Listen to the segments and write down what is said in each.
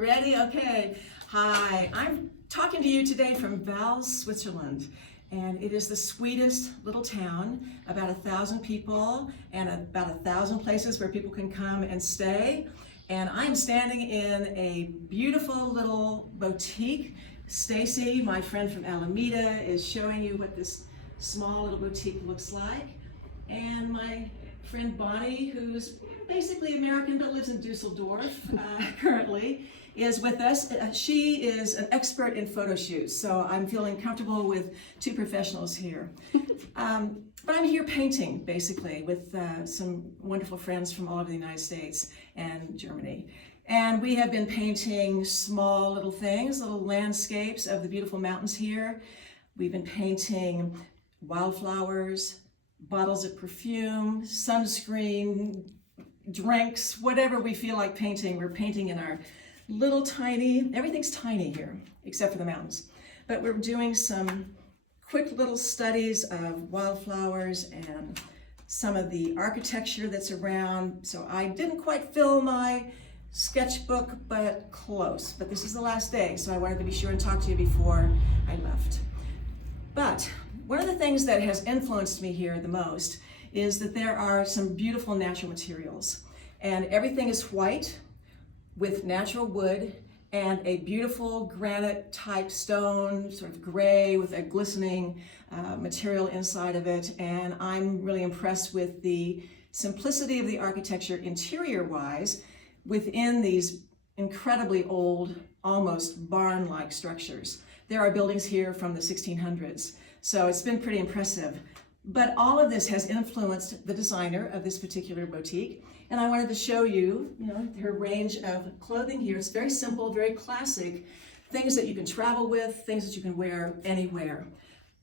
We're ready? Okay. Hi, I'm talking to you today from Vals, Switzerland. And it is the sweetest little town, about 1,000 people and about 1,000 places where people can come and stay. And I'm standing in a beautiful little boutique. Stacy, my friend from Alameda, is showing you what this small little boutique looks like. And my friend Bonnie, who's basically American but lives in Dusseldorf currently, is with us. She is an expert in photo shoots, so I'm feeling comfortable with two professionals here. But I'm here painting, basically, with some wonderful friends from all over the United States and Germany. And we have been painting small little things, little landscapes of the beautiful mountains here. We've been painting wildflowers, bottles of perfume, sunscreen, drinks, whatever we feel like painting. We're painting in our little tiny, everything's tiny here, except for the mountains. But we're doing some quick little studies of wildflowers and some of the architecture that's around. So I didn't quite fill my sketchbook, but close. But this is the last day, so I wanted to be sure and talk to you before I left. But one of the things that has influenced me here the most is that there are some beautiful natural materials. And everything is white with natural wood and a beautiful granite type stone, sort of gray with a glistening material inside of it. And I'm really impressed with the simplicity of the architecture interior-wise within these incredibly old, almost barn-like structures. There are buildings here from the 1600s. So it's been pretty impressive. But all of this has influenced the designer of this particular boutique. And I wanted to show you, her range of clothing here. It's very simple, very classic, things that you can travel with, things that you can wear anywhere.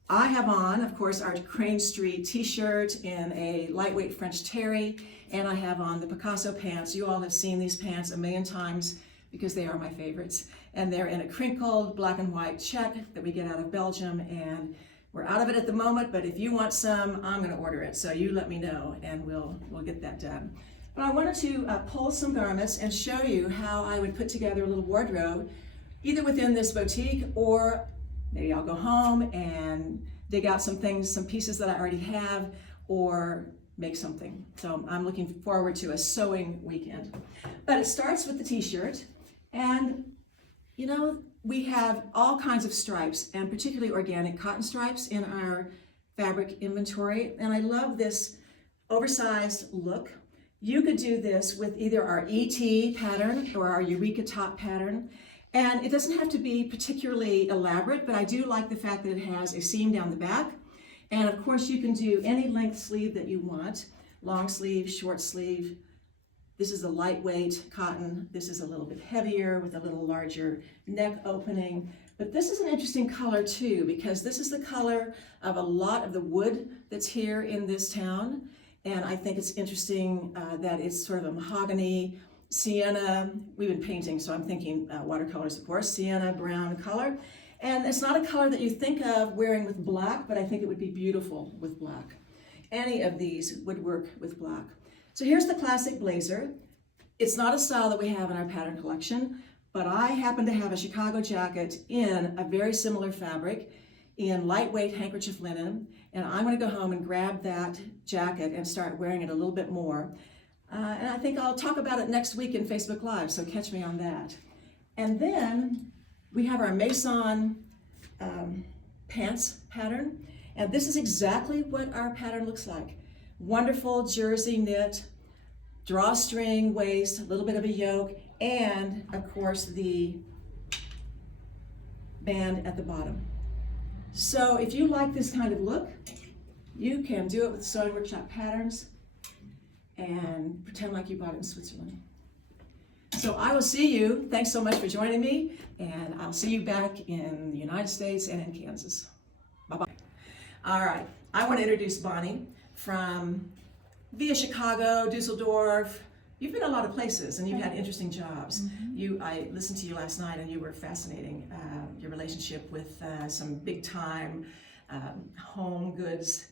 I have on, of course, our Crane Street t-shirt in a lightweight French terry, and I have on the Picasso pants. You all have seen these pants a million times because they are my favorites. And they're in a crinkled black and white check that we get out of Belgium, and we're out of it at the moment, but if you want some, I'm going to order it. So you let me know, and we'll get that done. But I wanted to pull some garments and show you how I would put together a little wardrobe, either within this boutique, or maybe I'll go home and dig out some things, some pieces that I already have, or make something. So I'm looking forward to a sewing weekend. But it starts with the t-shirt, and we have all kinds of stripes, and particularly organic cotton stripes in our fabric inventory. And I love this oversized look. You could do this with either our ET pattern or our Eureka top pattern. And it doesn't have to be particularly elaborate, but I do like the fact that it has a seam down the back. And of course you can do any length sleeve that you want, long sleeve, short sleeve. This is a lightweight cotton. This is a little bit heavier with a little larger neck opening. But this is an interesting color too, because this is the color of a lot of the wood that's here in this town. And I think it's interesting that it's sort of a mahogany, sienna. We've been painting, so I'm thinking watercolors, of course, sienna brown color. And it's not a color that you think of wearing with black, but I think it would be beautiful with black. Any of these would work with black. So here's the classic blazer. It's not a style that we have in our pattern collection, but I happen to have a Chicago jacket in a very similar fabric in lightweight handkerchief linen, and I'm going to go home and grab that jacket and start wearing it a little bit more. And I think I'll talk about it next week in Facebook Live, so catch me on that. And then we have our Maison pants pattern, and this is exactly what our pattern looks like. Wonderful jersey knit, drawstring waist, a little bit of a yoke, and of course the band at the bottom. So if you like this kind of look, you can do it with Sewing Workshop patterns and pretend like you bought it in Switzerland. So I will see you. Thanks so much for joining me, and I'll see you back in the United States and in Kansas. Bye-bye. All right, I want to introduce Bonnie from via Chicago, Dusseldorf. You've been a lot of places and you've had interesting jobs. Mm-hmm. I listened to you last night and you were fascinating. Your relationship with some big time home goods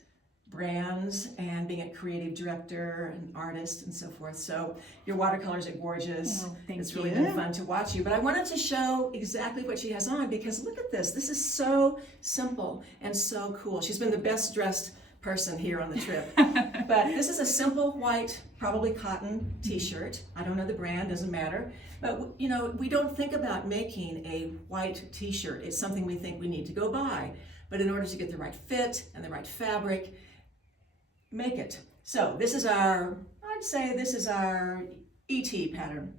brands and being a creative director and artist and so forth. So your watercolors are gorgeous. Oh, thank It's really you. been fun to watch you. But I wanted to show exactly what she has on because look at this. This is so simple and so cool. She's been the best dressed person here on the trip. But this is a simple white, probably cotton t-shirt. I don't know the brand, doesn't matter. But you know, we don't think about making a white t-shirt. It's something we think we need to go buy. But in order to get the right fit and the right fabric, make it. So this is our, I'd say this is our ET pattern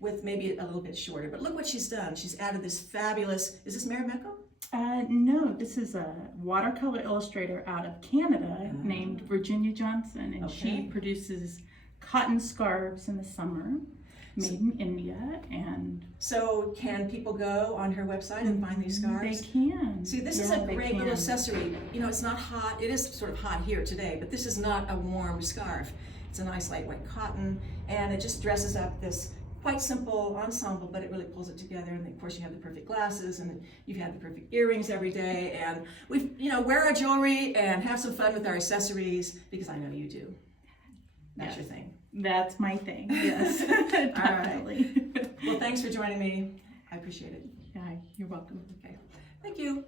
with maybe a little bit shorter. But look what she's done. She's added this fabulous, is this Marimekko? No, this is a watercolor illustrator out of Canada named Virginia Johnson, and she produces cotton scarves in the summer, made in India. And so can people go on her website and find these scarves? They can. See, this is a great little accessory. You know, it's not hot. It is sort of hot here today, but this is not a warm scarf. It's a nice lightweight cotton, and it just dresses up this quite simple ensemble, but it really pulls it together. And of course you have the perfect glasses and you've had the perfect earrings every day. And we, you know, wear our jewelry and have some fun with our accessories because I know you do. That's your thing. That's my thing, yes. Definitely. Well, thanks for joining me. I appreciate it. Yeah, you're welcome. Okay. Thank you.